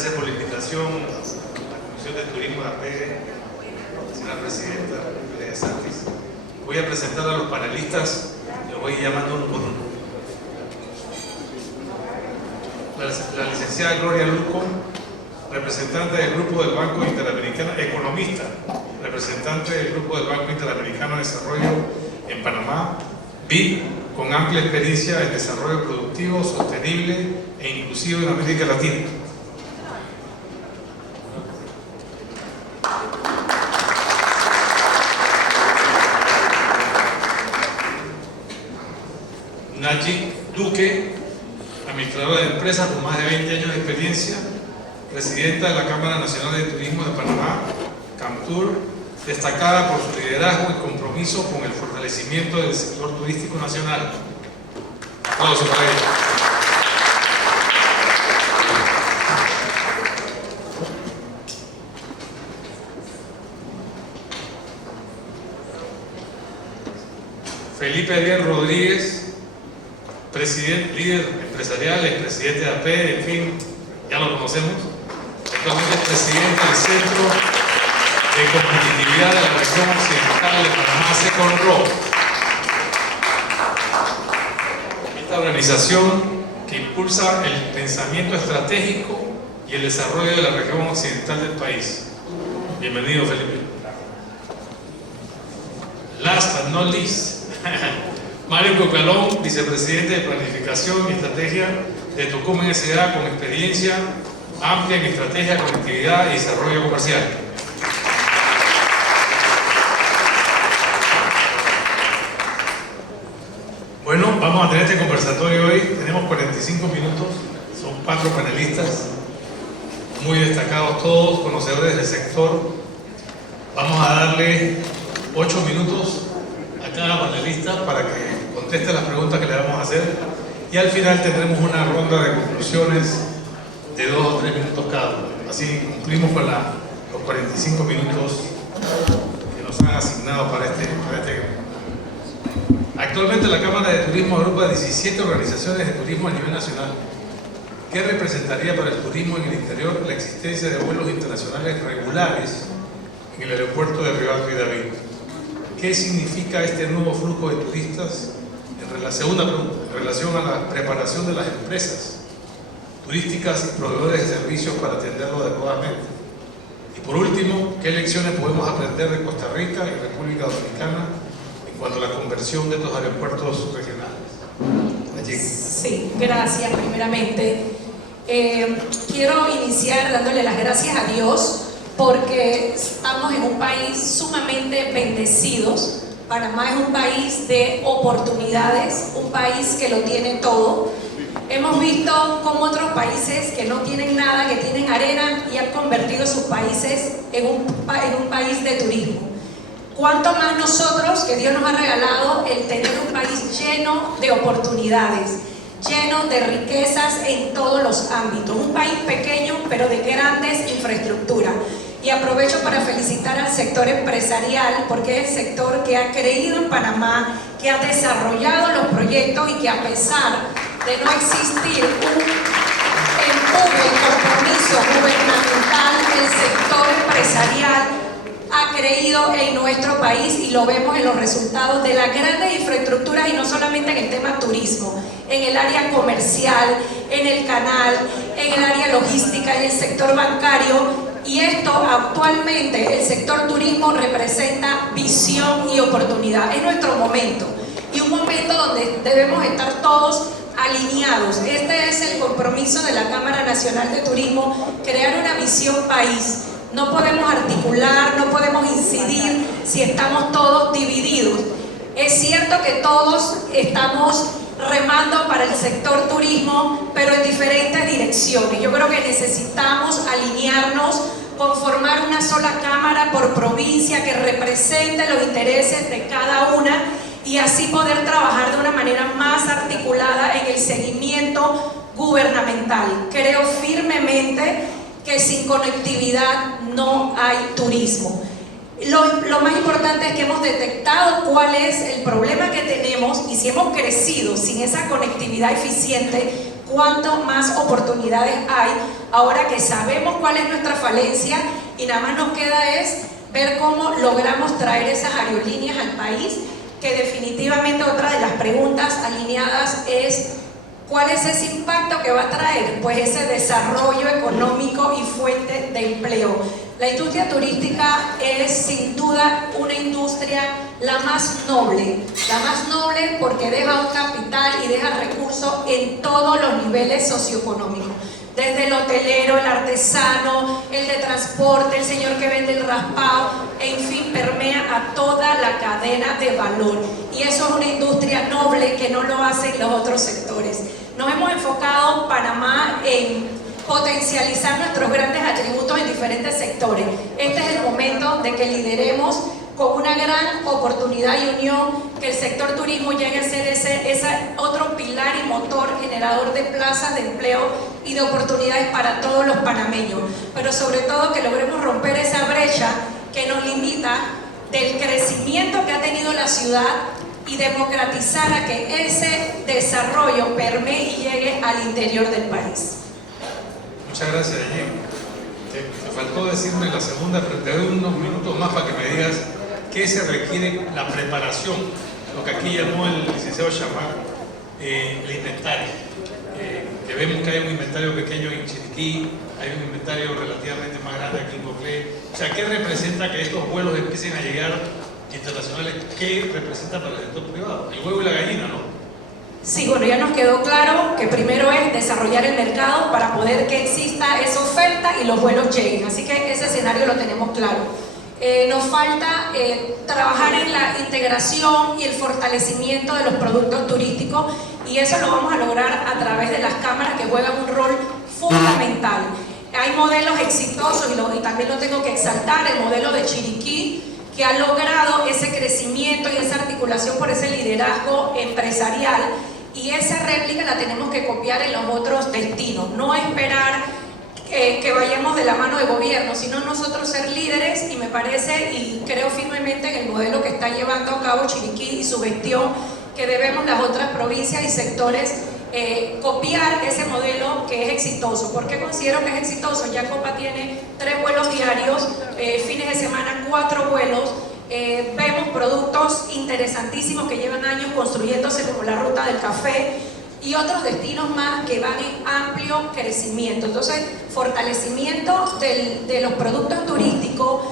Gracias por la invitación a la Comisión de Turismo de APEDE, señora presidenta María Santis. Voy a presentar a los panelistas, los voy llamando uno por uno. La licenciada Gloria Luco, representante del Grupo del Banco Interamericano, economista, representante del Grupo del Banco Interamericano de Desarrollo en Panamá, BID, con amplia experiencia en desarrollo productivo, sostenible e inclusivo en América Latina. Naji Duque, administradora de empresas con más de 20 años de experiencia, presidenta de la Cámara Nacional de Turismo de Panamá, CAMTUR, destacada por su liderazgo y compromiso con el fortalecimiento del sector turístico nacional. Aplausos para ella. Felipe Ariel Rodríguez, líder empresarial, expresidente de APEDE, en fin, ya lo conocemos. Actualmente es presidente del Centro de Competitividad de la Región Occidental de Panamá, SECONRO. Esta organización que impulsa el pensamiento estratégico y el desarrollo de la región occidental del país. Bienvenido, Felipe. Last but not least, Mario Cocalón, vicepresidente de Planificación y Estrategia de Tocumen S.A., con experiencia amplia en estrategia, conectividad y desarrollo comercial. Bueno, vamos a tener este conversatorio hoy. Tenemos 45 minutos, son 4 panelistas, muy destacados todos, conocedores del sector. Vamos a darle 8 minutos a cada panelista para que conteste las preguntas que le vamos a hacer, y al final tendremos una ronda de conclusiones de 2 o 3 minutos cada uno. Así cumplimos con los 45 minutos que nos han asignado para este grupo. Actualmente la Cámara de Turismo agrupa 17 organizaciones de turismo a nivel nacional. ¿Qué representaría para el turismo en el interior la existencia de vuelos internacionales regulares en el aeropuerto de Río Alto y David? ¿Qué significa este nuevo flujo de turistas? La segunda pregunta, en relación a la preparación de las empresas turísticas y proveedores de servicios para atenderlo adecuadamente. Y por último, ¿qué lecciones podemos aprender de Costa Rica y República Dominicana en cuanto a la conversión de estos aeropuertos regionales? Allí. Sí, gracias primeramente. Quiero iniciar dándole las gracias a Dios porque estamos en un país sumamente bendecidos. Panamá es un país de oportunidades, un país que lo tiene todo. Hemos visto cómo otros países que no tienen nada, que tienen arena, y han convertido sus países en un país de turismo. Cuánto más nosotros, que Dios nos ha regalado el tener un país lleno de oportunidades, lleno de riquezas en todos los ámbitos. Un país pequeño, pero de grandes infraestructuras. Y aprovecho para felicitar al sector empresarial, porque es el sector que ha creído en Panamá, que ha desarrollado los proyectos y que, a pesar de no existir un empuje y compromiso gubernamental, el sector empresarial ha creído en nuestro país, y lo vemos en los resultados de las grandes infraestructuras, y no solamente en el tema turismo, en el área comercial, en el canal, en el área logística, en el sector bancario. Y esto actualmente, el sector turismo representa visión y oportunidad. Es nuestro momento, y un momento donde debemos estar todos alineados. Este es el compromiso de la Cámara Nacional de Turismo: crear una visión país. No podemos articular, no podemos incidir si estamos todos divididos. Es cierto que todos estamos remando para el sector turismo, pero en diferentes direcciones. Yo creo que necesitamos alinearnos, conformar una sola cámara por provincia que represente los intereses de cada una, y así poder trabajar de una manera más articulada en el seguimiento gubernamental. Creo firmemente que sin conectividad no hay turismo. Lo más importante es que hemos detectado cuál es el problema que tenemos, y si hemos crecido sin esa conectividad eficiente, cuánto más oportunidades hay ahora que sabemos cuál es nuestra falencia y nada más nos queda es ver cómo logramos traer esas aerolíneas al país, que definitivamente otra de las preguntas alineadas es ¿cuál es ese impacto que va a traer? Pues ese desarrollo económico y fuente de empleo. La industria turística es sin duda una industria la más noble porque deja un capital y deja recursos en todos los niveles socioeconómicos. Desde el hotelero, el artesano, el de transporte, el señor que vende el raspado, en fin, permea a toda la cadena de valor. Y eso es una industria noble que no lo hacen los otros sectores. Nos hemos enfocado Panamá en potencializar nuestros grandes atributos en diferentes sectores. Este es el momento de que lideremos con una gran oportunidad y unión, que el sector turismo llegue a ser ese otro pilar y motor generador de plazas de empleo y de oportunidades para todos los panameños, pero sobre todo que logremos romper esa brecha que nos limita del crecimiento que ha tenido la ciudad y democratizar a que ese desarrollo permee y llegue al interior del país. Muchas gracias, Jenny. Te faltó decirme la segunda, pero te doy unos minutos más para que me digas qué se requiere la preparación, lo que aquí llamó el licenciado Chamar, el inventario. Que vemos que hay un inventario pequeño en Chiriquí, hay un inventario relativamente más grande aquí en Coclé. O sea, ¿qué representa que estos vuelos empiecen a llegar internacionales? ¿Qué representa para el sector privado? El huevo y la gallina, ¿no? Sí, bueno, ya nos quedó claro que primero es desarrollar el mercado para poder que exista esa oferta y los vuelos lleguen. Así que ese escenario lo tenemos claro. Nos falta trabajar en la integración y el fortalecimiento de los productos turísticos, y eso lo vamos a lograr a través de las cámaras, que juegan un rol fundamental. Hay modelos exitosos y también lo tengo que exaltar, el modelo de Chiriquí, que ha logrado ese crecimiento y esa articulación por ese liderazgo empresarial, y esa réplica la tenemos que copiar en los otros destinos, no esperar que vayamos de la mano de gobierno, sino nosotros ser líderes, y me parece y creo firmemente en el modelo que está llevando a cabo Chiriquí y su gestión, que debemos las otras provincias y sectores copiar ese modelo que es exitoso. ¿Por qué considero que es exitoso? Ya Copa tiene 3 vuelos diarios, fines de semana 4 vuelos, vemos productos interesantísimos que llevan años construyéndose, como la ruta del café y otros destinos más que van en amplio crecimiento. Entonces, fortalecimiento de los productos turísticos,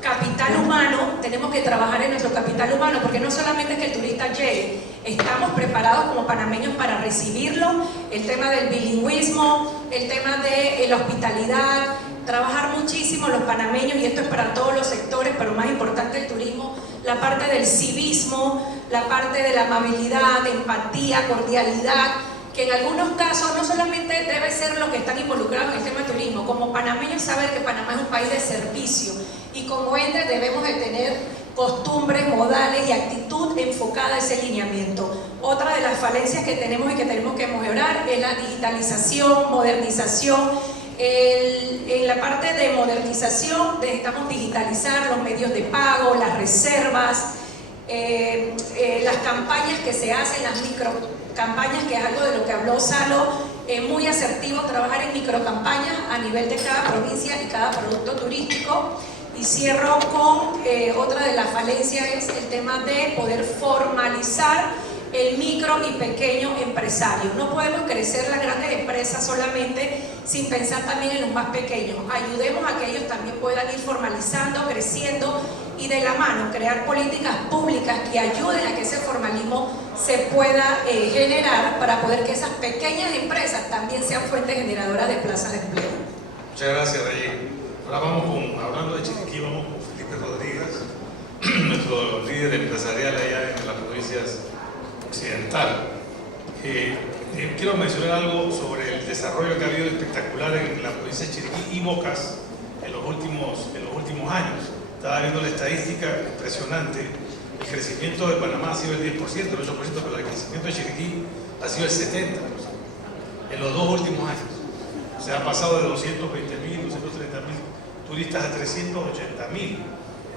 capital humano, tenemos que trabajar en nuestro capital humano, porque no solamente es que el turista llegue, estamos preparados como panameños para recibirlo, el tema del bilingüismo, el tema de la hospitalidad, trabajar muchísimo los panameños, y esto es para todos los sectores, pero más importante el turismo, la parte del civismo, la parte de la amabilidad, empatía, cordialidad, que en algunos casos no solamente debe ser los que están involucrados en el tema de turismo, como panameños saber que Panamá es un país de servicio, y como ente debemos de tener costumbres, modales y actitud enfocada a ese lineamiento. Otra de las falencias que tenemos y que tenemos que mejorar es la digitalización, modernización. En la parte de modernización necesitamos digitalizar los medios de pago, las reservas, las campañas que se hacen, las microcampañas, que es algo de lo que habló Salo, muy asertivo trabajar en microcampañas a nivel de cada provincia y cada producto turístico. Y cierro con otra de las falencias, es el tema de poder formalizar el micro y pequeño empresario. No podemos crecer las grandes empresas solamente sin pensar también en los más pequeños. Ayudemos a que ellos también puedan ir formalizando, creciendo, y de la mano crear políticas públicas que ayuden a que ese formalismo se pueda generar, para poder que esas pequeñas empresas también sean fuentes generadoras de plazas de empleo. Muchas gracias, Reyes. Ahora hablando de Chiriquí, vamos con Felipe Rodríguez, nuestro líder empresarial allá en las provincias occidental. Quiero mencionar algo sobre el desarrollo que ha habido espectacular en la provincia de Chiriquí y Bocas en los últimos años. Estaba viendo la estadística impresionante. El crecimiento de Panamá ha sido el 10%, el 8%, pero el crecimiento de Chiriquí ha sido el 70% en los 2 últimos años. O sea, ha pasado de 220.000, 230.000 turistas a 380.000.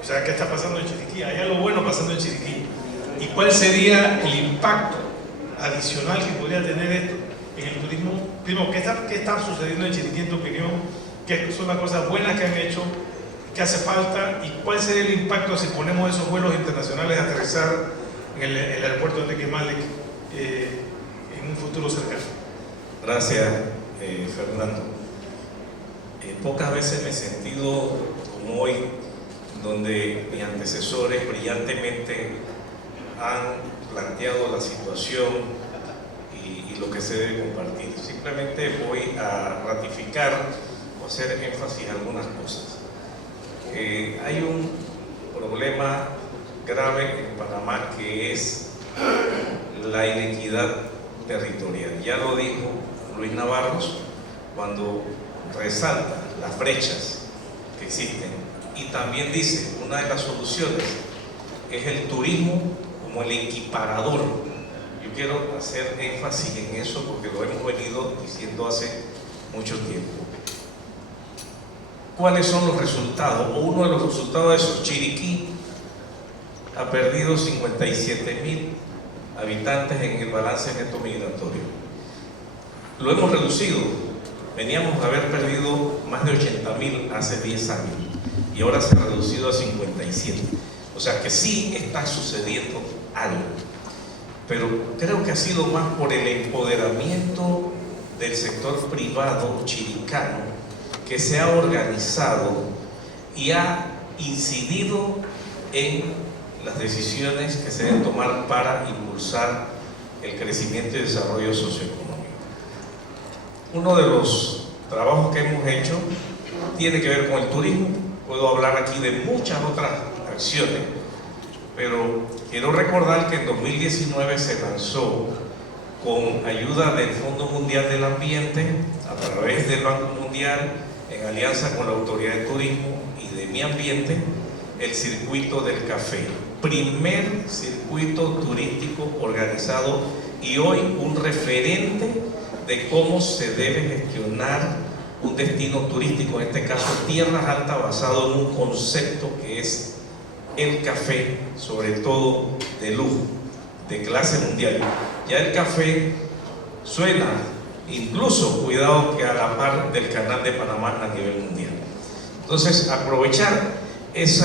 O sea, ¿qué está pasando en Chiriquí? Hay algo bueno pasando en Chiriquí. ¿Y cuál sería el impacto adicional que podría tener esto en el turismo. Primero, ¿qué está sucediendo en Chiriquí, en tu opinión? ¿Qué son las cosas buenas que han hecho? ¿Qué hace falta? ¿Y cuál sería el impacto si ponemos esos vuelos internacionales a aterrizar en el aeropuerto de Enrique Malek en un futuro cercano? Gracias, Fernando. Pocas veces me he sentido como hoy, donde mis antecesores brillantemente han planteado la situación y lo que se debe compartir. Simplemente voy a ratificar o hacer énfasis en algunas cosas. Hay un problema grave en Panamá que es la inequidad territorial. Ya lo dijo Luis Navarros cuando resalta las brechas que existen, y también dice una de las soluciones es el turismo como el equiparador. Yo quiero hacer énfasis en eso porque lo hemos venido diciendo hace mucho tiempo. ¿Cuáles son los resultados? O uno de los resultados de eso: Chiriquí ha perdido 57,000 habitantes en el balance neto migratorio. Lo hemos reducido. Veníamos a haber perdido más de 80,000 hace 10 años y ahora se ha reducido a 57. O sea que sí está sucediendo algo, pero creo que ha sido más por el empoderamiento del sector privado chiricano, que se ha organizado y ha incidido en las decisiones que se deben tomar para impulsar el crecimiento y desarrollo socioeconómico. Uno de los trabajos que hemos hecho tiene que ver con el turismo. Puedo hablar aquí de muchas otras acciones, pero quiero recordar que en 2019 se lanzó, con ayuda del Fondo Mundial del Ambiente, a través del Banco Mundial, en alianza con la Autoridad de Turismo y de Mi Ambiente, el Circuito del Café. Primer circuito turístico organizado y hoy un referente de cómo se debe gestionar un destino turístico, en este caso Tierras Altas, basado en un concepto que es el café, sobre todo de lujo, de clase mundial. Ya el café suena, incluso, cuidado, que a la par del Canal de Panamá a nivel mundial. Entonces, aprovechar esos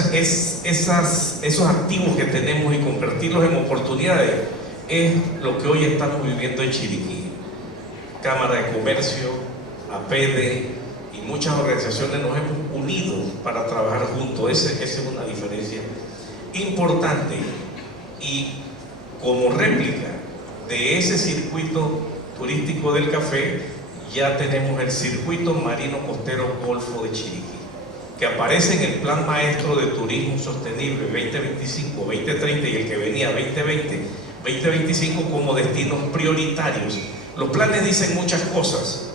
activos que tenemos y convertirlos en oportunidades es lo que hoy estamos viviendo en Chiriquí. Cámara de Comercio, APEDE y muchas organizaciones nos hemos unido para trabajar juntos. Esa es una diferencia importante. Y como réplica de ese circuito turístico del café, ya tenemos el circuito marino costero Golfo de Chiriquí, que aparece en el Plan Maestro de Turismo Sostenible 2025-2030 y el que venía 2020-2025 como destinos prioritarios. Los planes dicen muchas cosas,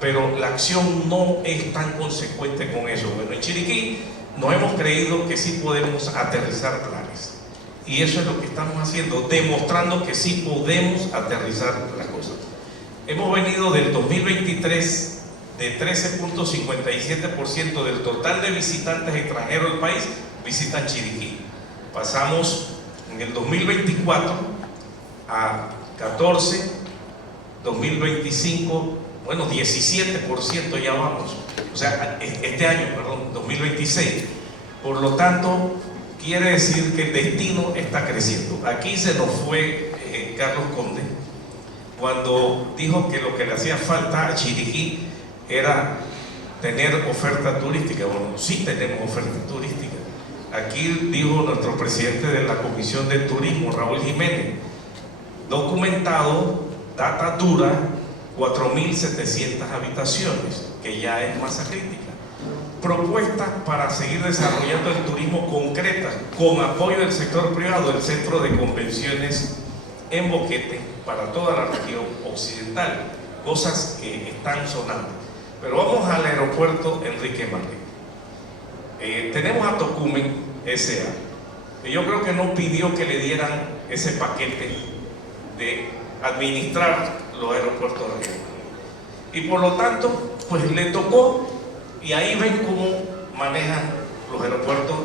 pero la acción no es tan consecuente con eso. Bueno, en Chiriquí nos hemos creído que sí podemos aterrizar planes, y eso es lo que estamos haciendo, demostrando que sí podemos aterrizar las cosas. Hemos venido del 2023 de 13.57% del total de visitantes extranjeros del país visitan Chiriquí. Pasamos en el 2024 a 14%, 2025, bueno, 17% ya vamos. O sea, este año, perdón, 2026. Por lo tanto, quiere decir que el destino está creciendo. Aquí se nos fue Carlos Conde cuando dijo que lo que le hacía falta a Chiriquí era tener oferta turística. Bueno, sí tenemos oferta turística. Aquí dijo nuestro presidente de la Comisión de Turismo, Raúl Jiménez, documentado, data dura, 4.700 habitaciones, que ya es masa crítica. Propuestas para seguir desarrollando el turismo concretas, con apoyo del sector privado, el centro de convenciones en Boquete para toda la región occidental, cosas que están sonando. Pero vamos al aeropuerto Enrique Malek. Tenemos a Tocumen S.A., que yo creo que no pidió que le dieran ese paquete de administrar los aeropuertos regionales, y por lo tanto pues le tocó, y ahí ven cómo manejan los aeropuertos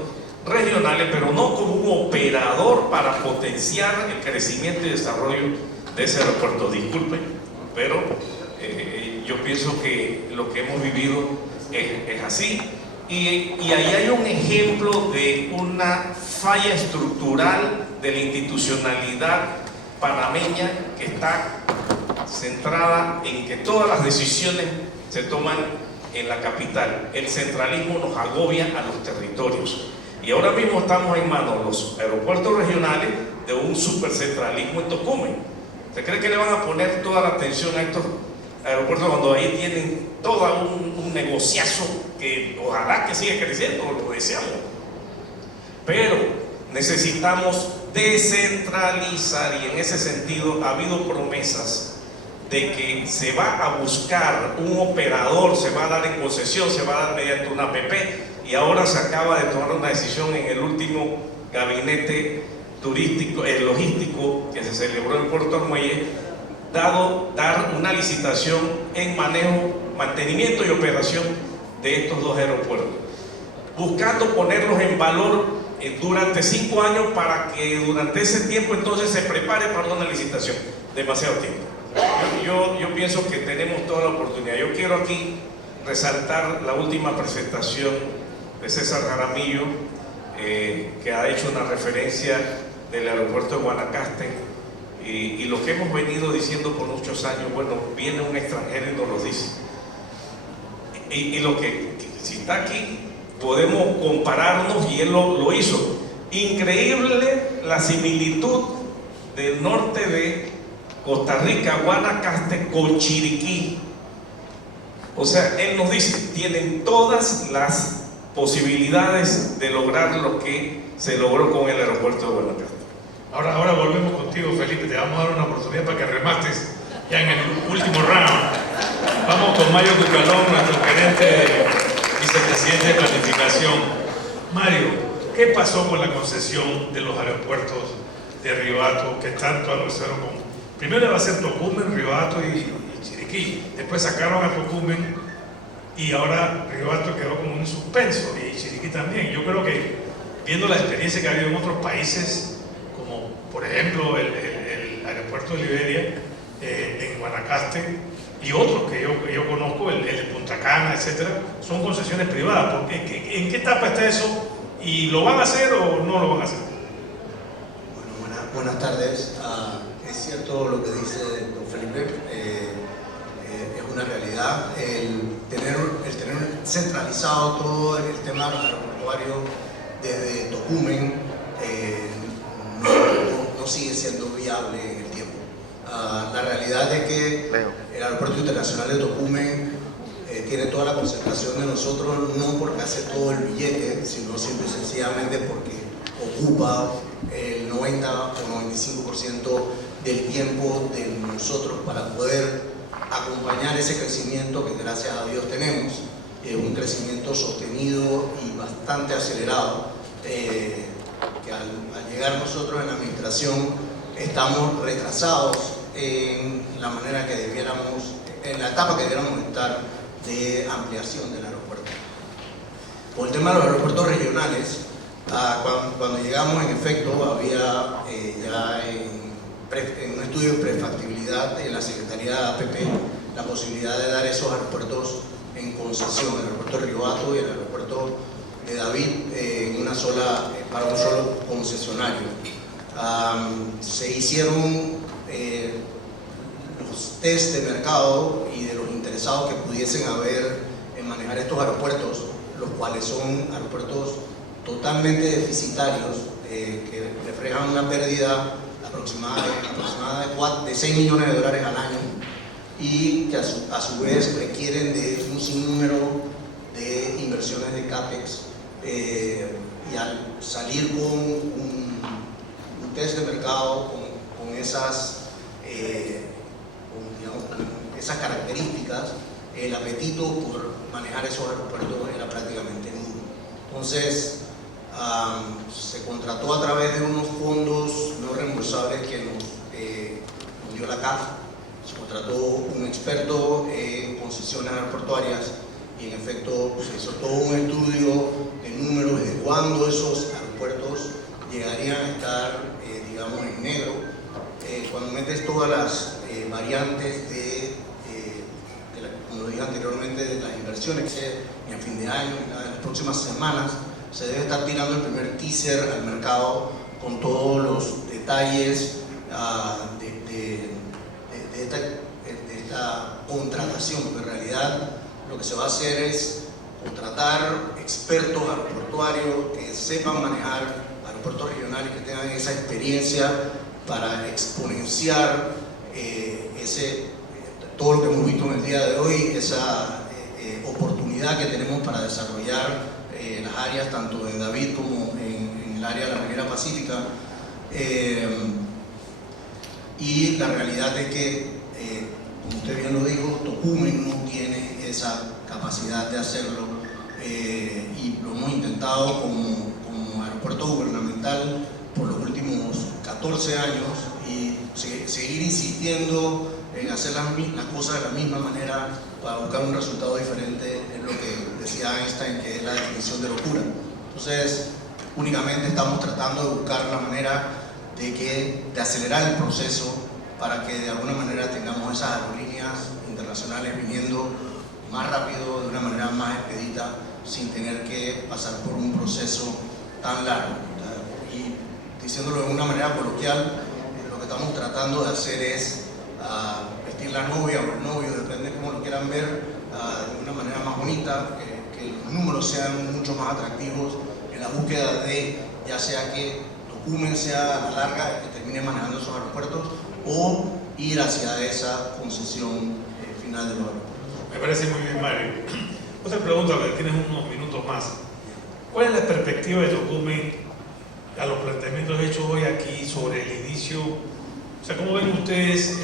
regionales, pero no como un operador para potenciar el crecimiento y desarrollo de ese aeropuerto. Disculpen, pero yo pienso que lo que hemos vivido es así. Y ahí hay un ejemplo de una falla estructural de la institucionalidad panameña que está centrada en que todas las decisiones se toman en la capital. El centralismo nos agobia a los territorios y ahora mismo estamos en manos de los aeropuertos regionales de un supercentralismo en Tocumen. ¿Se cree que le van a poner toda la atención a estos aeropuertos cuando ahí tienen todo un negociazo que ojalá que siga creciendo, lo deseamos? Pero necesitamos descentralizar y en ese sentido ha habido promesas de que se va a buscar un operador, se va a dar en concesión, se va a dar mediante una APP y ahora se acaba de tomar una decisión en el último gabinete turístico, logístico que se celebró en Puerto Armuelle, dar una licitación en manejo, mantenimiento y operación de estos dos aeropuertos, buscando ponerlos en valor durante 5 años para que durante ese tiempo entonces se prepare para una licitación. Demasiado tiempo. Yo pienso que tenemos toda la oportunidad. Yo quiero aquí resaltar la última presentación de César Jaramillo, que ha hecho una referencia del aeropuerto de Guanacaste y lo que hemos venido diciendo por muchos años. Bueno, viene un extranjero y nos lo dice. Y lo que si está aquí podemos compararnos, y él lo hizo. Increíble la similitud del norte de Costa Rica, Guanacaste, con Chiriquí. O sea, él nos dice, tienen todas las posibilidades de lograr lo que se logró con el aeropuerto de Guanacaste. Ahora volvemos contigo, Felipe. Te vamos a dar una oportunidad para que remates ya en el último round. Vamos con Mario Cucalón, nuestro gerente vicepresidente de planificación. Mario, ¿qué pasó con la concesión de los aeropuertos de Riohato que tanto anunciaron con... Primero iba a ser Tocumen, Riohato y Chiriquí. Después sacaron a Tocumen y ahora Riohato quedó como un suspenso y Chiriquí también. Yo creo que viendo la experiencia que ha habido en otros países, como por ejemplo el aeropuerto de Liberia, en Guanacaste, y otros que yo conozco, el de Punta Cana, etcétera, son concesiones privadas. Porque, ¿en qué etapa está eso? ¿Y lo van a hacer o no lo van a hacer? Bueno, buenas tardes. Es cierto lo que dice don Felipe, es una realidad. El tener centralizado todo el tema aeroportuario desde Tocumen no sigue siendo viable en el tiempo. La realidad es que el aeropuerto internacional de Tocumen tiene toda la concentración de nosotros, no porque hace todo el billete, sino simple y sencillamente porque ocupa el 90 o 95% del tiempo de nosotros para poder acompañar ese crecimiento que gracias a Dios tenemos. Un crecimiento sostenido y bastante acelerado, que al llegar nosotros en la administración estamos retrasados en la manera que debiéramos, en la etapa que debiéramos estar de ampliación del aeropuerto. Por el tema de los aeropuertos regionales, cuando llegamos, en efecto, había ya en un estudio de prefactibilidad en la Secretaría de APP la posibilidad de dar esos aeropuertos en concesión, el aeropuerto de Riohato y el aeropuerto de David para un solo concesionario. Se hicieron los test de mercado y de los interesados que pudiesen haber en manejar estos aeropuertos, los cuales son aeropuertos totalmente deficitarios, que reflejan una pérdida aproximada de 6 millones de dólares al año y que a su vez requieren de un sinnúmero de inversiones de CAPEX, y al salir con un test de mercado con esas esas características, el apetito por manejar esos aeropuertos era prácticamente nulo. Entonces, se contrató a través de unos fondos no reembolsables que nos dio la CAF. Se contrató un experto en concesiones aeroportuarias y en efecto se hizo todo un estudio de números de cuándo esos aeropuertos llegarían a estar, digamos, en negro. Cuando metes todas las variantes de anteriormente de las inversiones que en fin de año, en las próximas semanas, se debe estar tirando el primer teaser al mercado con todos los detalles de esta contratación, porque en realidad lo que se va a hacer es contratar expertos aeroportuarios que sepan manejar aeropuertos regionales, que tengan esa experiencia para exponenciar todo lo que hemos visto en el día de hoy, esa oportunidad que tenemos para desarrollar las áreas tanto en David como en el área de la Riviera Pacífica. Y la realidad es que, como usted bien lo dijo, Tocumen no tiene esa capacidad de hacerlo, y lo hemos intentado como aeropuerto gubernamental por los últimos 14 años, y seguir insistiendo en hacer las cosas de la misma manera para buscar un resultado diferente es lo que decía Einstein, que es la definición de locura. Entonces, únicamente estamos tratando de buscar la manera de acelerar el proceso para que de alguna manera tengamos esas aerolíneas internacionales viniendo más rápido, de una manera más expedita, sin tener que pasar por un proceso tan largo. Y diciéndolo de una manera coloquial, lo que estamos tratando de hacer es vestir la novia o el novio, depende de cómo lo quieran ver, de una manera más bonita, que los números sean mucho más atractivos en la búsqueda de, ya sea que Tocumen sea a la larga, que termine manejando esos aeropuertos, o ir hacia esa concesión final de los aeropuertos. Me parece muy bien, Mario. Otra pregunta, que tienes unos minutos más. ¿Cuál es la perspectiva de Tocumen a los planteamientos hechos hoy aquí sobre el inicio? O sea, ¿cómo ven ustedes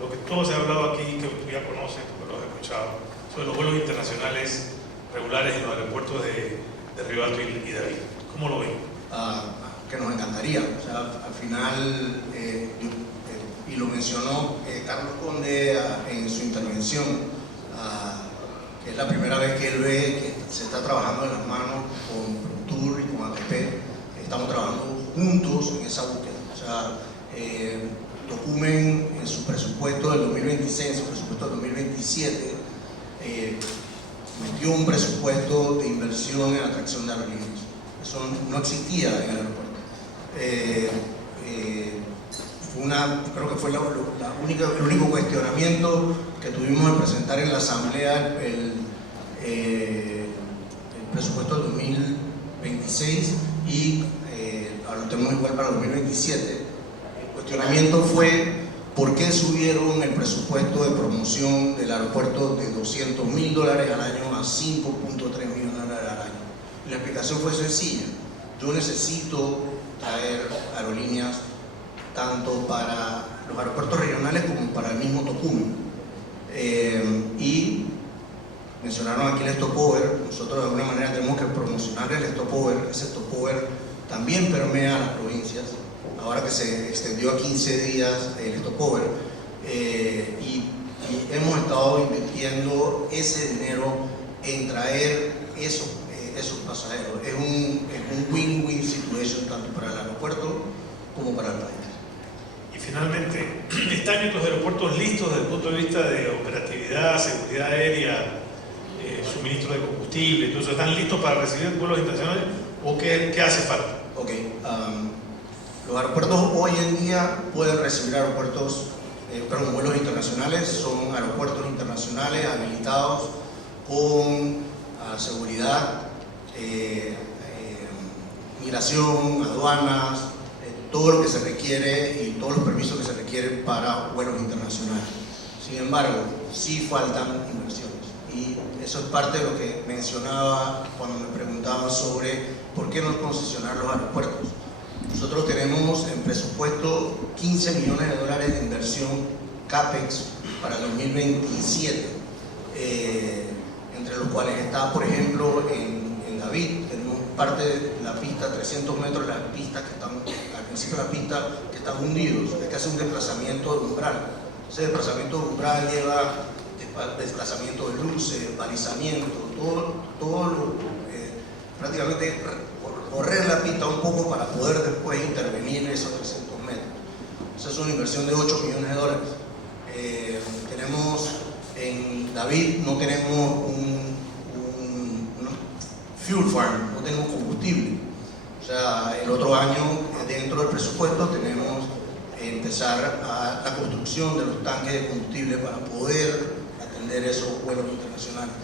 lo que todo se ha hablado aquí, que ustedes ya conocen, porque lo han escuchado, sobre los vuelos internacionales regulares en los aeropuertos de Río Alto y David? ¿Cómo lo ven? Que nos encantaría. O sea, al final, y lo mencionó Carlos Conde en su intervención, que es la primera vez que él ve que se está trabajando en las manos con ProTour y con ATP. Estamos trabajando juntos en esa búsqueda. O sea, Tocumen en su presupuesto del 2026, en su presupuesto del 2027, metió un presupuesto de inversión en atracción de aerolíneas. Eso no existía en el aeropuerto. Creo que fue el único cuestionamiento que tuvimos de presentar en la asamblea el presupuesto del 2026, y ahora lo tenemos igual para el 2027. El cuestionamiento fue ¿por qué subieron el presupuesto de promoción del aeropuerto de $200.000 al año a $5.3 millones al año? Y la explicación fue sencilla. Yo necesito traer aerolíneas tanto para los aeropuertos regionales como para el mismo Tocumen. Y mencionaron aquí el stopover. Nosotros de alguna manera tenemos que promocionar el stopover. Ese stopover también permea a las provincias, ahora que se extendió a 15 días el stopover, y hemos estado invirtiendo ese dinero en traer esos pasajeros. Es un win-win situation tanto para el aeropuerto como para el país. Y finalmente, ¿están los aeropuertos listos desde el punto de vista de operatividad, seguridad aérea, suministro de combustible, todo eso? ¿Están listos para recibir vuelos internacionales o qué hace falta? Ok, los aeropuertos hoy en día pueden recibir vuelos internacionales. Son aeropuertos internacionales habilitados con seguridad, migración, aduanas, todo lo que se requiere y todos los permisos que se requieren para vuelos internacionales. Sin embargo, sí faltan inversiones, y eso es parte de lo que mencionaba cuando me preguntaban sobre por qué no concesionar los aeropuertos. Nosotros tenemos en presupuesto $15 millones de inversión CAPEX para el 2027, entre los cuales está, por ejemplo, en David, tenemos parte de la pista, 300 metros de las pistas que están, al principio de la pista, que están hundidos. Hay que hacer un desplazamiento de umbral. Ese desplazamiento de umbral lleva desplazamiento de luces, balizamiento, prácticamente correr la pista un poco para poder después intervenir en esos 300 metros. Esa es una inversión de $8 millones. Tenemos en David no tenemos un fuel farm, no tenemos combustible. O sea, el otro año, dentro del presupuesto, tenemos empezar a la construcción de los tanques de combustible para poder atender esos vuelos internacionales.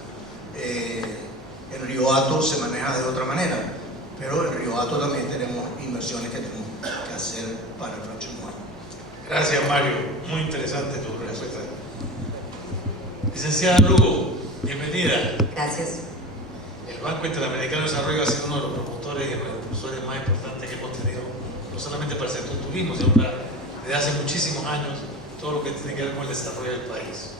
En Río Hato se maneja de otra manera, pero en Río Hato también tenemos inversiones que tenemos que hacer para el próximo año. Gracias, Mario. Muy interesante tu respuesta. Licenciada Lugo, bienvenida. Gracias. El Banco Interamericano de Desarrollo ha sido uno de los promotores y los impulsores más importantes que hemos tenido, no solamente para el sector turismo, sino desde hace muchísimos años, todo lo que tiene que ver con el desarrollo del país.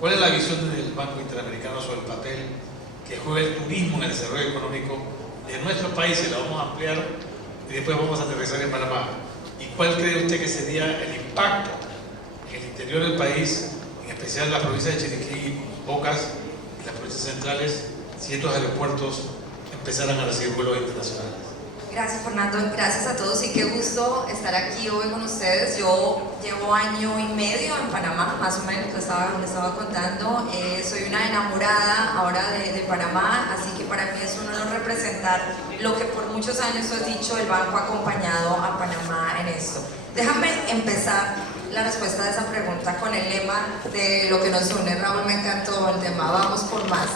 ¿Cuál es la visión del Banco Interamericano sobre el papel que juega el turismo en el desarrollo económico de nuestros países? La vamos a ampliar y después vamos a aterrizar en Panamá. ¿Y cuál cree usted que sería el impacto en el interior del país, en especial en la provincia de Chiriquí, Bocas y las provincias centrales, si estos aeropuertos empezaran a recibir vuelos internacionales? Gracias, Fernando. Gracias a todos y qué gusto estar aquí hoy con ustedes. Yo llevo año y medio en Panamá, más o menos, les estaba contando. Soy una enamorada ahora de Panamá, así que para mí es un honor representar lo que por muchos años has dicho, el banco ha acompañado a Panamá en esto. Déjame empezar la respuesta de esa pregunta con el lema de lo que nos une. Raúl, me encantó el tema, vamos por más.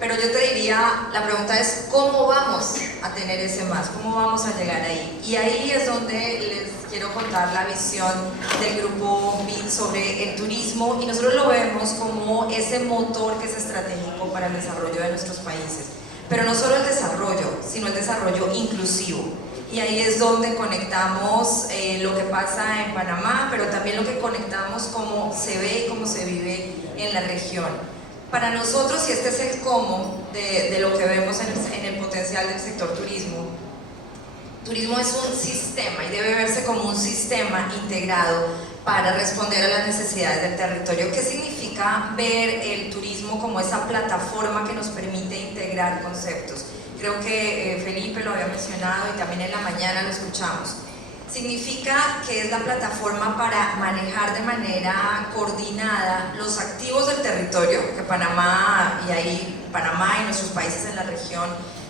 Pero yo te diría, la pregunta es, ¿cómo vamos a tener ese más? ¿Cómo vamos a llegar ahí? Y ahí es donde les quiero contar la visión del Grupo BID sobre el turismo, y nosotros lo vemos como ese motor que es estratégico para el desarrollo de nuestros países. Pero no solo el desarrollo, sino el desarrollo inclusivo. Y ahí es donde conectamos lo que pasa en Panamá, pero también lo que conectamos cómo se ve y cómo se vive en la región. Para nosotros, y este es el cómo de lo que vemos en el potencial del sector turismo, turismo es un sistema y debe verse como un sistema integrado para responder a las necesidades del territorio. ¿Qué significa ver el turismo como esa plataforma que nos permite integrar conceptos? Creo que Felipe lo había mencionado y también en la mañana lo escuchamos. Significa que es la plataforma para manejar de manera coordinada los activos del territorio, que Panamá y nuestros países en la región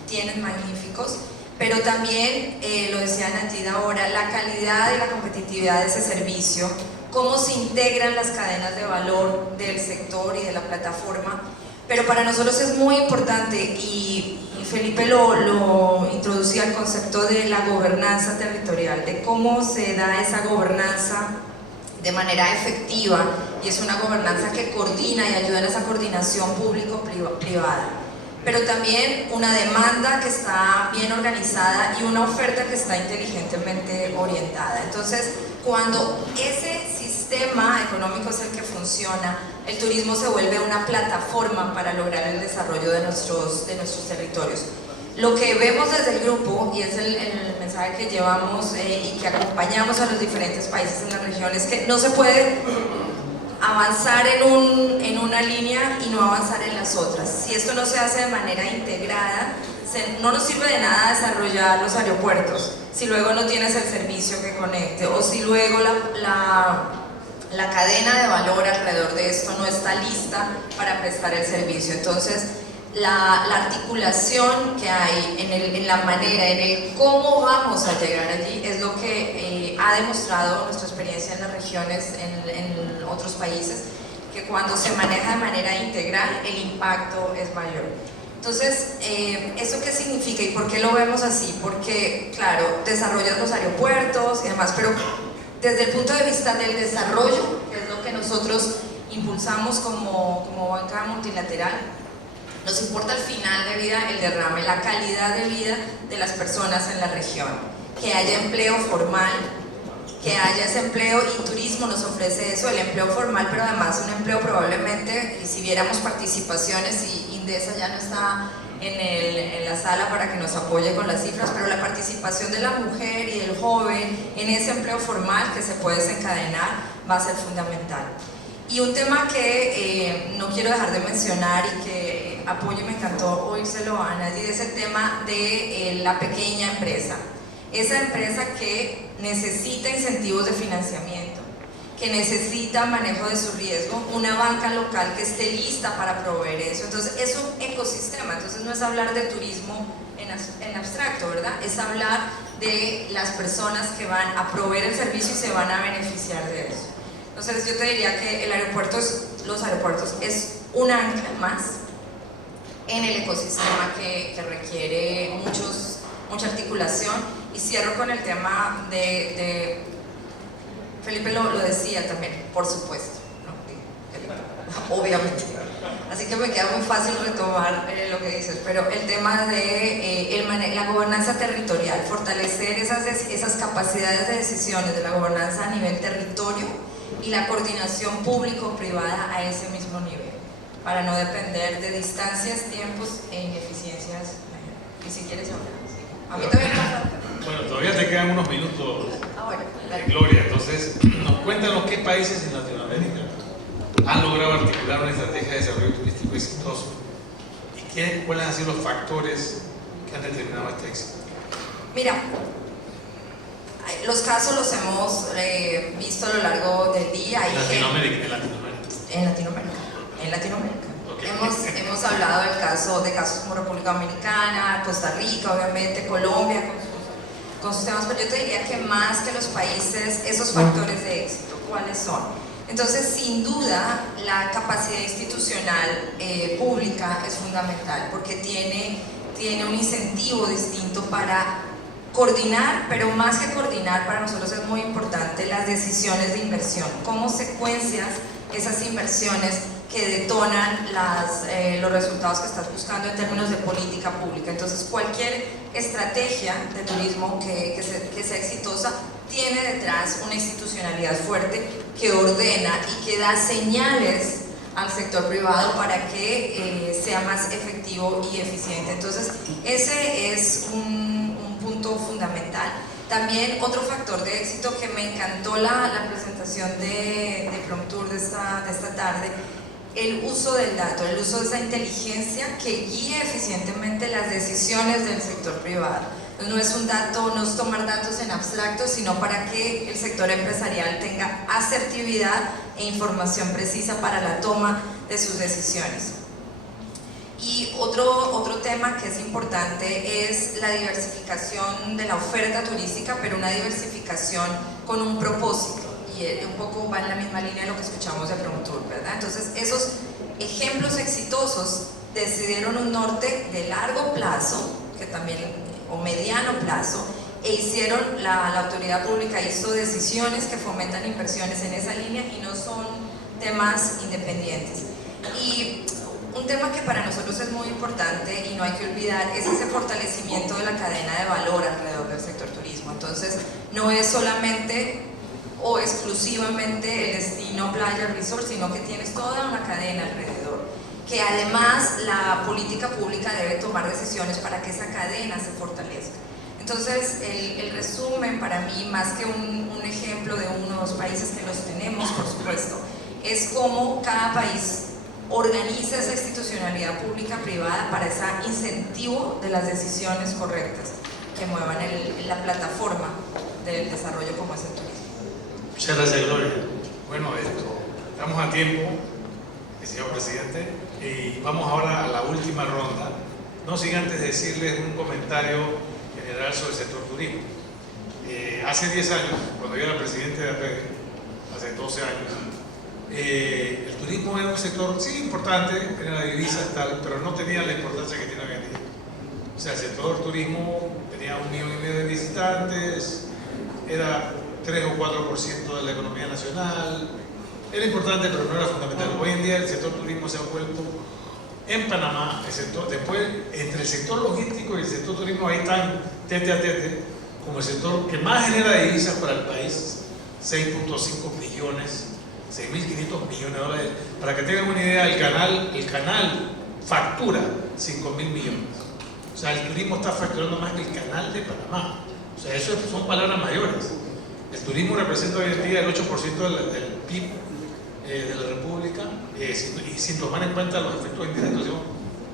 tienen magníficos, pero también, lo decía Natida ahora, la calidad y la competitividad de ese servicio, cómo se integran las cadenas de valor del sector y de la plataforma. Pero para nosotros es muy importante, y Felipe lo introducía, el concepto de la gobernanza territorial, de cómo se da esa gobernanza de manera efectiva, y es una gobernanza que coordina y ayuda en esa coordinación público-privada. Pero también una demanda que está bien organizada y una oferta que está inteligentemente orientada. Entonces, cuando ese sistema económico es el que funciona, el turismo se vuelve una plataforma para lograr el desarrollo de nuestros territorios. Lo que vemos desde el grupo, y es el mensaje que llevamos y que acompañamos a los diferentes países en la región, es que no se puede avanzar en una línea y no avanzar en las otras. Si esto no se hace de manera integrada, no nos sirve de nada desarrollar los aeropuertos si luego no tienes el servicio que conecte, o si luego la cadena de valor alrededor de esto no está lista para prestar el servicio. Entonces, la articulación que hay en la manera, en el cómo vamos a llegar allí, es lo que ha demostrado nuestra experiencia en las regiones, en otros países, que cuando se maneja de manera integral, el impacto es mayor. Entonces, ¿eso qué significa y por qué lo vemos así? Porque, claro, desarrollas los aeropuertos y demás, pero desde el punto de vista del desarrollo, que es lo que nosotros impulsamos como banca multilateral, nos importa al final de vida el derrame, la calidad de vida de las personas en la región, que haya empleo formal, que haya ese empleo, y turismo nos ofrece eso, el empleo formal, pero además un empleo probablemente, y si viéramos participaciones, y Indesa ya no está en la sala para que nos apoye con las cifras, pero la participación de la mujer y del joven en ese empleo formal que se puede desencadenar va a ser fundamental. Y un tema que no quiero dejar de mencionar y que apoyo, y me encantó oírselo a Nadie, es el tema de la pequeña empresa. Esa empresa que necesita incentivos de financiamiento que necesita manejo de su riesgo, una banca local que esté lista para proveer eso. Entonces es un ecosistema, entonces no es hablar de turismo en abstracto, ¿verdad? Es hablar de las personas que van a proveer el servicio y se van a beneficiar de eso. Entonces yo te diría que los aeropuertos es un ancla más en el ecosistema que requiere mucha articulación. Y cierro con el tema de Felipe lo decía también, por supuesto, ¿no? Obviamente. Así que me queda muy fácil retomar lo que dices, pero el tema de la gobernanza territorial, fortalecer esas capacidades de decisiones de la gobernanza a nivel territorio y la coordinación público-privada a ese mismo nivel, para no depender de distancias, tiempos e ineficiencias. Y si quieres hablar, sí. A mí también me pasa. Bueno, todavía te quedan unos minutos, Bueno, Gloria. Entonces, cuéntanos qué países en Latinoamérica han logrado articular una estrategia de desarrollo turístico exitoso y cuáles han sido los factores que han determinado este éxito. Mira, los casos los hemos visto a lo largo del día. En Latinoamérica. En Latinoamérica. Okay. Hemos hablado de casos como República Dominicana, Costa Rica, obviamente, Colombia, con sus temas, pero yo te diría que más que los países, esos factores de éxito, ¿cuáles son? Entonces, sin duda, la capacidad institucional pública es fundamental, porque tiene un incentivo distinto para coordinar, pero más que coordinar, para nosotros es muy importante las decisiones de inversión, cómo secuencias esas inversiones que detonan los resultados que estás buscando en términos de política pública. Entonces, cualquier estrategia de turismo que sea exitosa tiene detrás una institucionalidad fuerte que ordena y que da señales al sector privado para que sea más efectivo y eficiente. Entonces, ese es un punto fundamental. También otro factor de éxito que me encantó la presentación de PromTour de esta tarde, el uso del dato, el uso de esa inteligencia que guíe eficientemente las decisiones del sector privado. No es tomar datos en abstracto, sino para que el sector empresarial tenga asertividad e información precisa para la toma de sus decisiones. Y otro tema que es importante es la diversificación de la oferta turística, pero una diversificación con un propósito, y un poco va en la misma línea de lo que escuchamos de PromTour, ¿verdad? Entonces, esos ejemplos exitosos decidieron un norte de largo plazo, que también, o mediano plazo, e hicieron, la autoridad pública hizo decisiones que fomentan inversiones en esa línea y no son temas independientes. Y un tema que para nosotros es muy importante y no hay que olvidar es ese fortalecimiento de la cadena de valor alrededor del sector turismo. Entonces, no es solamente o exclusivamente el destino playa resort, sino que tienes toda una cadena alrededor, que además la política pública debe tomar decisiones para que esa cadena se fortalezca. Entonces, el resumen para mí, más que un ejemplo de uno o dos países que los tenemos, por supuesto, es cómo cada país organiza esa institucionalidad pública-privada para ese incentivo de las decisiones correctas que muevan la plataforma del desarrollo como es el turismo. Muchas gracias, Gloria. Bueno, estamos a tiempo, señor presidente, y vamos ahora a la última ronda, no sin antes decirles un comentario general sobre el sector turismo. Hace 10 años, cuando yo era presidente de APD, hace 12 años, el turismo era un sector, sí, importante, tenía la divisa y tal, pero no tenía la importancia que tiene hoy en día. O sea, el sector turismo tenía 1,5 millones de visitantes, era 3 o 4% de la economía nacional, era importante, pero no era fundamental. Hoy en día el sector turismo se ha vuelto, en Panamá, después, entre el sector logístico y el sector turismo, ahí están tete a tete, como el sector que más genera divisas para el país, 6.5 billones, 6.500 millones de dólares. Para que tengan una idea, el canal factura 5.000 millones. O sea, el turismo está facturando más que el canal de Panamá. O sea, eso son palabras mayores. El turismo representa hoy en día el 8% del PIB de la República, y sin tomar en cuenta los efectos indirectos,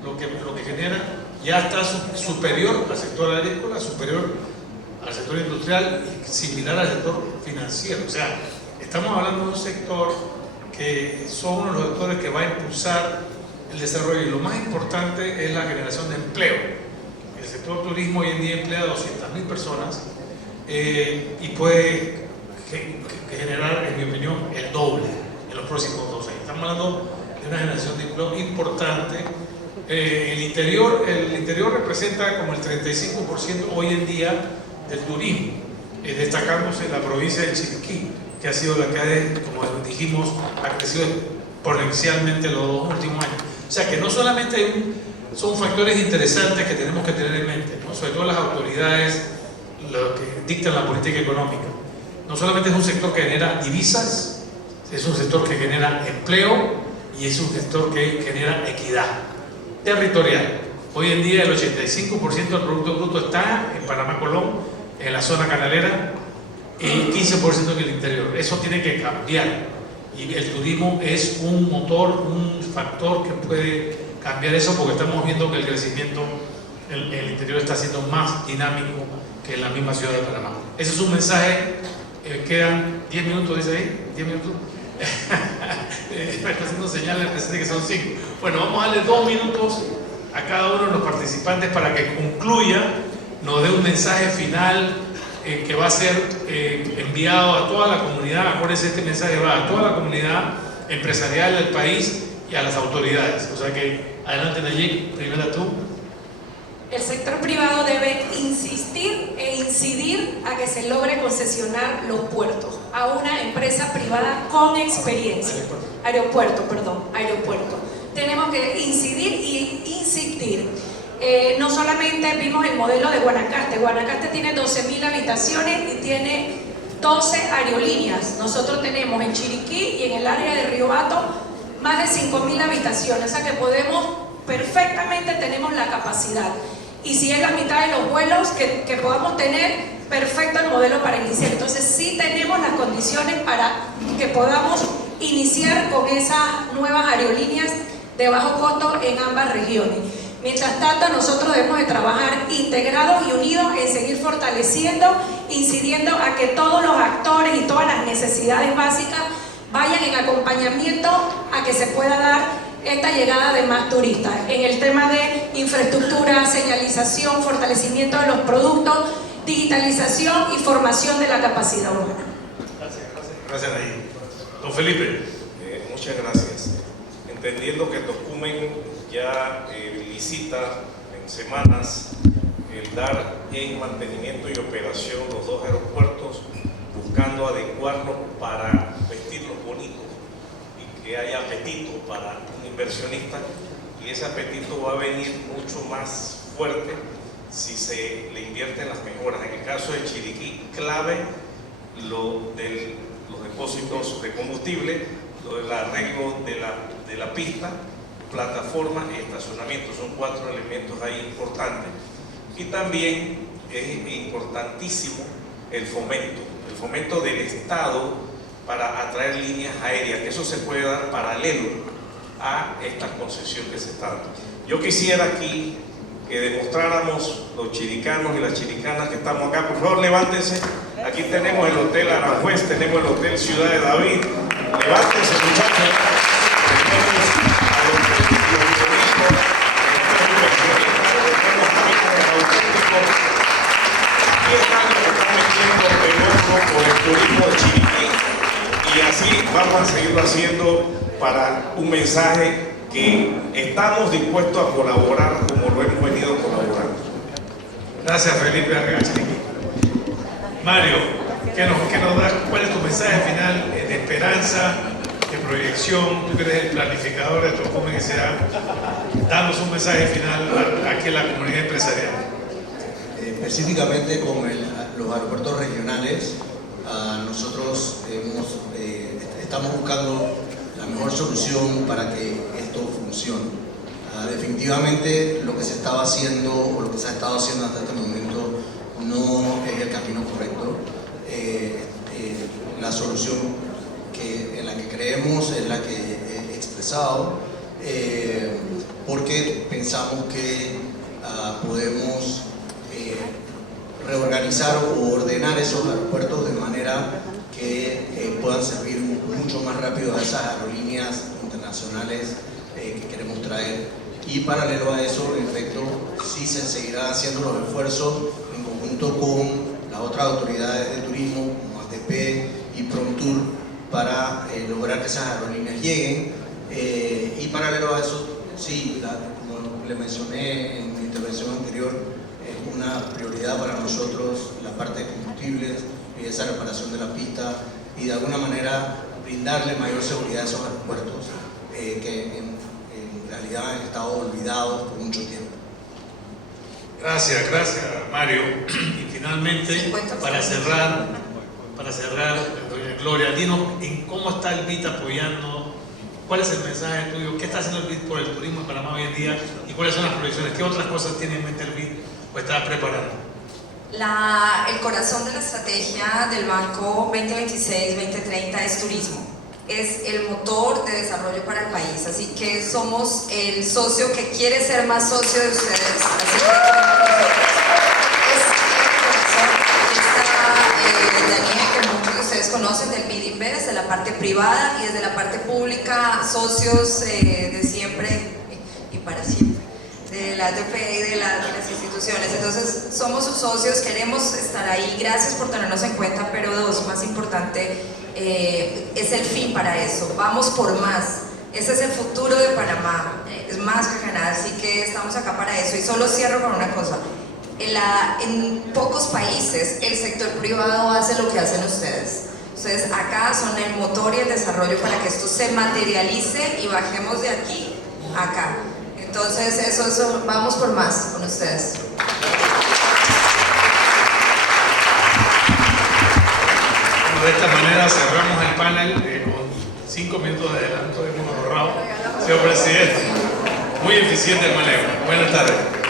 lo que genera, ya está superior al sector agrícola, superior al sector industrial y similar al sector financiero. O sea, Estamos hablando de un sector que son uno de los sectores que va a impulsar el desarrollo, y lo más importante es la generación de empleo. El sector turismo hoy en día emplea a 200.000 personas y puede generar, en mi opinión, el doble en los próximos 2 años. Estamos hablando de una generación de empleo importante. El interior representa como el 35% hoy en día del turismo, destacándose la provincia de Chiriquí, que ha sido la que, como dijimos, ha crecido exponencialmente los 2 últimos años. O sea que no solamente son factores interesantes que tenemos que tener en mente, ¿no? Sobre todo las autoridades, lo que dictan la política económica. No solamente es un sector que genera divisas, es un sector que genera empleo y es un sector que genera equidad territorial. Hoy en día el 85% del Producto Bruto está en Panamá, Colón, en la zona canalera, y 15% en el interior. Eso tiene que cambiar, y el turismo es un motor, un factor que puede cambiar eso, porque estamos viendo que el crecimiento en el interior está siendo más dinámico que en la misma ciudad de Panamá. Ese es un mensaje. Quedan 10 minutos, dice ahí, 10 minutos. Me está haciendo señales presente que son 5. Bueno, vamos a darle 2 minutos a cada uno de los participantes para que concluya, nos dé un mensaje final que va a ser enviado a toda la comunidad. Acuérdense, este mensaje va a toda la comunidad empresarial del país y a las autoridades. O sea que, adelante Nayib, primera tú. El sector privado debe insistir e incidir a que se logre concesionar los puertos a una empresa privada con experiencia. Aeropuerto. Tenemos que incidir y insistir. No solamente vimos el modelo de Guanacaste. Guanacaste tiene 12.000 habitaciones y tiene 12 aerolíneas. Nosotros tenemos en Chiriquí y en el área de Río Hato más de 5.000 habitaciones. O sea que perfectamente tenemos la capacidad. Y si es la mitad de los vuelos que podamos tener, perfecto el modelo para iniciar. Entonces sí tenemos las condiciones para que podamos iniciar con esas nuevas aerolíneas de bajo costo en ambas regiones. Mientras tanto, nosotros debemos de trabajar integrados y unidos en seguir fortaleciendo, incidiendo a que todos los actores y todas las necesidades básicas vayan en acompañamiento a que se pueda dar esta llegada de más turistas. En el tema de infraestructura, señalización, fortalecimiento de los productos, digitalización y formación de la capacidad humana. Gracias Nayib. Don Felipe. Muchas gracias. Entendiendo que Tocumen ya licita en semanas el dar en mantenimiento y operación los 2 aeropuertos, buscando adecuarlos para vestirlos bonitos y que haya apetito para un inversionista, y ese apetito va a venir mucho más fuerte si se le invierte en las mejoras. En el caso de Chiriquí, clave los depósitos de combustible, lo del arreglo de la pista, plataforma y estacionamiento. Son 4 elementos ahí importantes. Y también es importantísimo el fomento del Estado para atraer líneas aéreas, que eso se puede dar paralelo a esta concesión que se está dando. Yo quisiera aquí que demostráramos, los chiricanos y las chiricanas que estamos acá, por favor levántense. Aquí tenemos el Hotel Aranjuez, tenemos el Hotel Ciudad de David. Levántense, muchachos. Aquí están los que están metiendo el ojo con el turismo de Chiriquí, y así vamos a seguirlo haciendo para un mensaje que estamos dispuestos a colaborar como lo hemos venido colaborando. Gracias Felipe Arriaga Chiriquí. Mario, ¿qué nos das? ¿Cuál es tu mensaje final de esperanza, de proyección? Tú que eres el planificador de Tocumen S.A. Danos un mensaje final aquí en la comunidad empresarial. Específicamente con los aeropuertos regionales, nosotros estamos buscando la mejor solución para que esto funcione. Definitivamente lo que se estaba haciendo o lo que se ha estado haciendo hasta este momento no es el camino correcto. La solución en la que creemos es la que he expresado, porque pensamos que podemos reorganizar o ordenar esos aeropuertos de manera que puedan servir mucho más rápido a esas aerolíneas internacionales que queremos traer. Y paralelo a eso, en efecto, sí se seguirá haciendo los esfuerzos en conjunto con las otras autoridades de turismo, como ATP y Promtour, para lograr que esas aerolíneas lleguen. Y paralelo a eso, sí, como le mencioné en mi intervención anterior, es una prioridad para nosotros la parte de combustibles y esa reparación de la pista y de alguna manera brindarle mayor seguridad a esos aeropuertos que en realidad han estado olvidados por mucho tiempo. Gracias Mario. Y finalmente, para cerrar, doña Gloria, dinos en cómo está el BID apoyando, cuál es el mensaje tuyo, qué está haciendo el BID por el turismo en Panamá hoy en día y cuáles son las proyecciones, qué otras cosas tiene en mente el BID o está preparando. El corazón de la estrategia del Banco 2026-2030 es turismo. Es el motor de desarrollo para el país, así que somos el socio que quiere ser más socio de ustedes. Así que es el corazón. Está Daniel, que muchos de ustedes conocen del BID Invest, de la parte privada y desde la parte pública, socios de siempre y para siempre, de la ATP y de las instituciones. Entonces somos sus socios, queremos estar ahí, gracias por tenernos en cuenta, pero más importante, es el fin para eso, vamos por más, ese es el futuro de Panamá, es más que ganar, así que estamos acá para eso. Y solo cierro con una cosa, en pocos países el sector privado hace lo que hacen ustedes. Ustedes acá son el motor y el desarrollo para que esto se materialice y bajemos de aquí a acá. Entonces eso, vamos por más con ustedes. De esta manera cerramos el panel con 5 minutos de adelanto, hemos ahorrado. Señor presidente, muy eficiente el manejo. Buenas tardes.